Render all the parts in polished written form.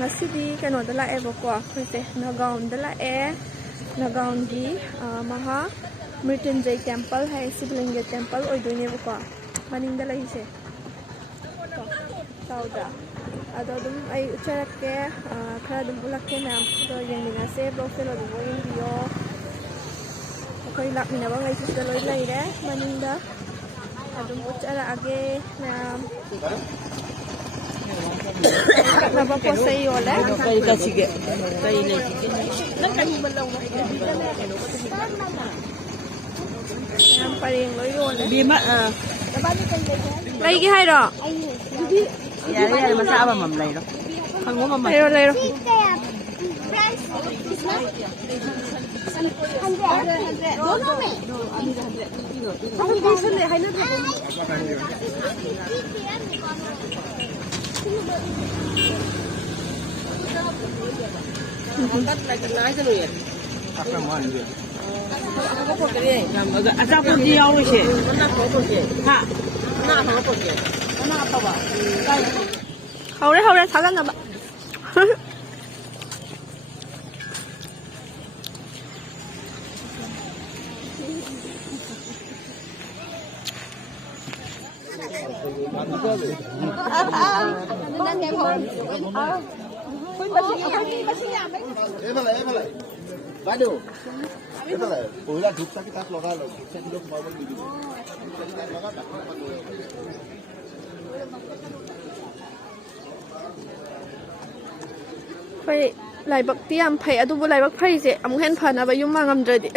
ngasidi kanoda laebako akhose Nagaon-da lae Nagaon-gi Maha Mrityunjay Temple hai Sivalinga Temple oidoinebako maningda laise tauda ado dum ai ucharakke khara dum ulakke na do yengminase blog lo dum yengbiyo koi lakmina ba ngai sida loi laire maningda adum uchara age na naba posai yola kai ka sige kai le sige nan kan balong nam paring loi yola bima lai gi hai ro yare yare masa aba mam lai ro hango mam lai ro Angkat lagi naik dulu ya. Apa mau dia? Aku kok gini, ada pun dia awak sih. Mana kau pun sih? Ha, mana apa pun sih? Mana apa ba? haure sagan na ba Waduh. Itu lah. Bola dukta kita lokal loh. Saya belum mau begitu. phai lai bak tiam phai adu bu lai bak phai je amu hen phana ba yum mangam dradi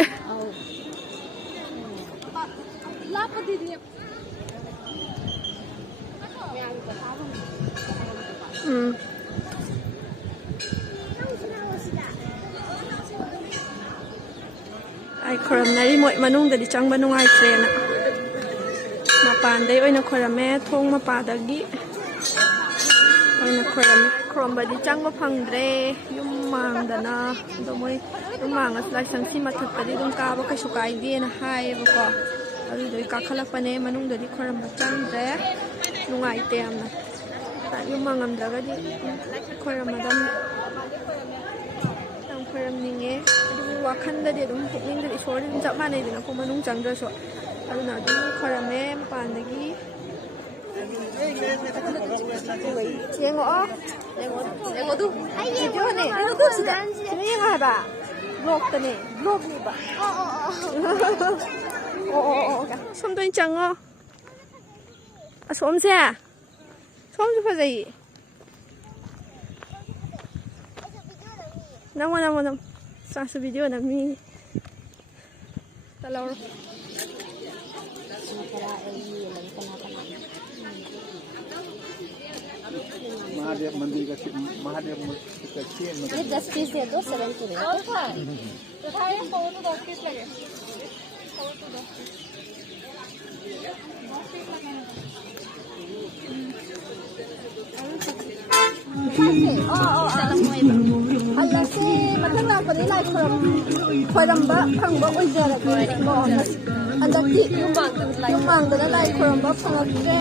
ai khoram nari moi manung da di chang ba nungai trena mapan dai oina khorame thong ma pa dagi oina khoram ba di chang ba phangdre yum mang dana do moi yum mang as lai sang si mathak ta di dum ka ba kai sukai de na hai ba ko adu doi ka khalak pane manung da di khoram ba chang dre nungai tem na ta yum mang am daga di khoram madam tang khoram ninge wakanda de dum pukning de isor dum chap manai dina ko manung changdra so aduna dum khorame pandagi yengo du video ne du sida yengo ha ba blog ta ne blog ni ba som doin chango asom se som ju phajai nam sa video na mi talaw Mahadev मंदिर का महादेव का chain ये 10 piece दे दो 7 के लिए और था तो था ये 4 तो 10 पीस लगे 4 तो 10 पीस 10 पीस लगे Allah se matang ko ni lai khoramba phangba oijara ko mo andati yumang da lai khoramba phangre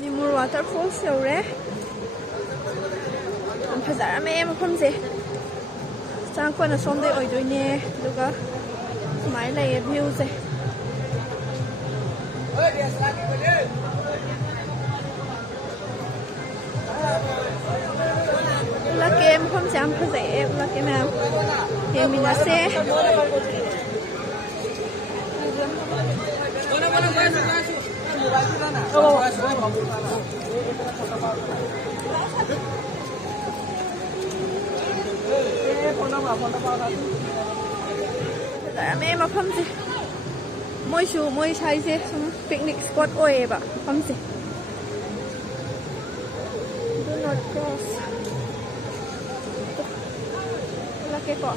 Animal waterfall เสียวเร่มันภาษาแม่มาพ่นสิจ้างคนส้มได้อ่อยด้วยเนี่ยดูก็ไม้ไรวิวสิละเกมพ่นจ้างภาษาละเกมแมวเกมมินาเซ่ แต่แม่มาพัมสิมวยชูมวยชัยสิสมปิกนิกสปอตโอ้ยแบบพัมสิ Do not cross แล้วแกก็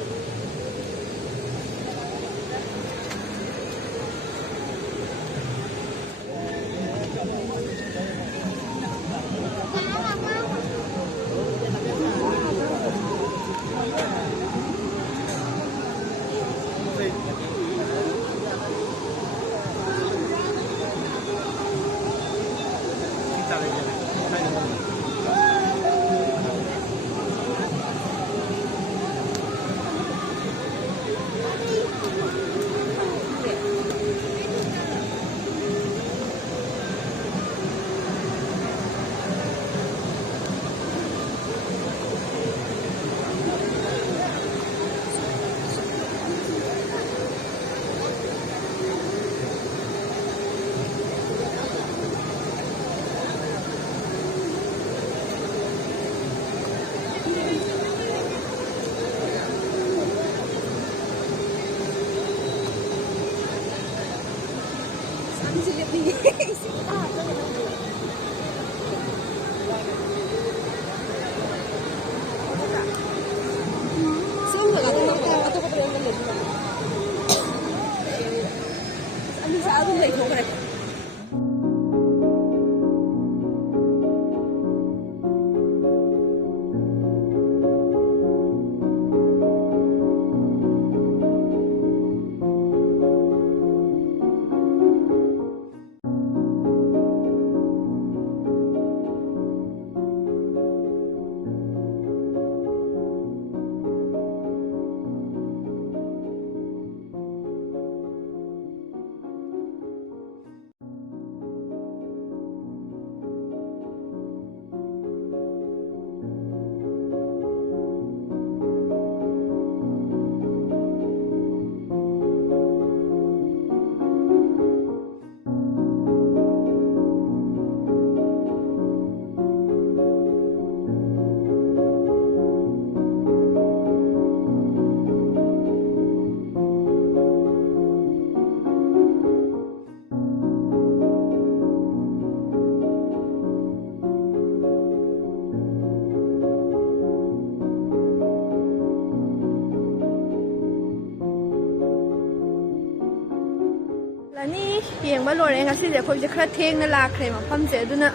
เพียงว่าโลเองก็สิเดี๋ยวเขาจะคลาดเทงนั่นลาใครมาพัมเจดูนะ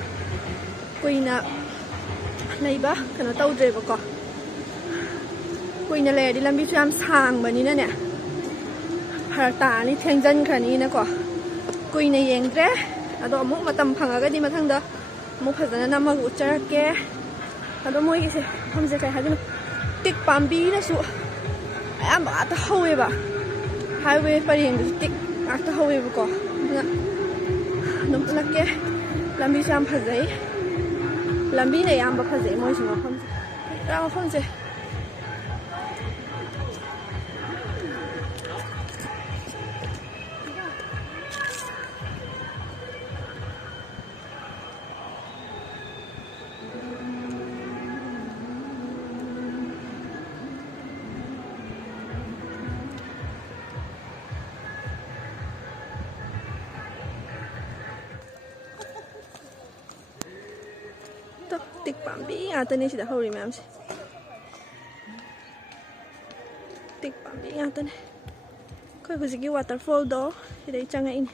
กุยนะในบ้าขนาดเต้าเจ็บก็กุยนะเลยดิลัมบิชามทางแบบนี้นะเนี่ยพาตานี่เทงจันขนาดนี้นะก็กุยนะยังแร่อะดอมุกมาตำพังก็ดีมาทั้งเด้อมุกภาษาหน้ามาอุจจาระแกอะดอมุกอีสิพัมเจใครหากันติ๊กปั๊มบีนะสุไอ้อันบ้าตะฮาวเวบะไฮเวย์ไปยังติ๊กอัตฮาวเวบก็น้ำตาลแกลำบีชามพัดใจลำบีเนี่ยยามบัพัดใจมั่วชิมาพันเราพันใจ ꯇꯤꯛ ꯄꯥꯝꯕꯤ ꯉꯥꯛꯇꯅꯤ ꯁꯤꯗ ꯍꯧꯔꯤ ꯃꯌꯥꯝꯁꯦ ꯇꯤꯛ ꯄꯥꯝꯕꯤ ꯉꯥꯛꯇꯅꯦ ꯑꯩꯈꯣꯏ ꯍꯧꯖꯤꯛꯀꯤ ꯋꯥꯇꯔꯐꯣꯜꯗꯣ ꯁꯤꯗꯩ ꯆꯪꯉꯛꯏꯅꯦ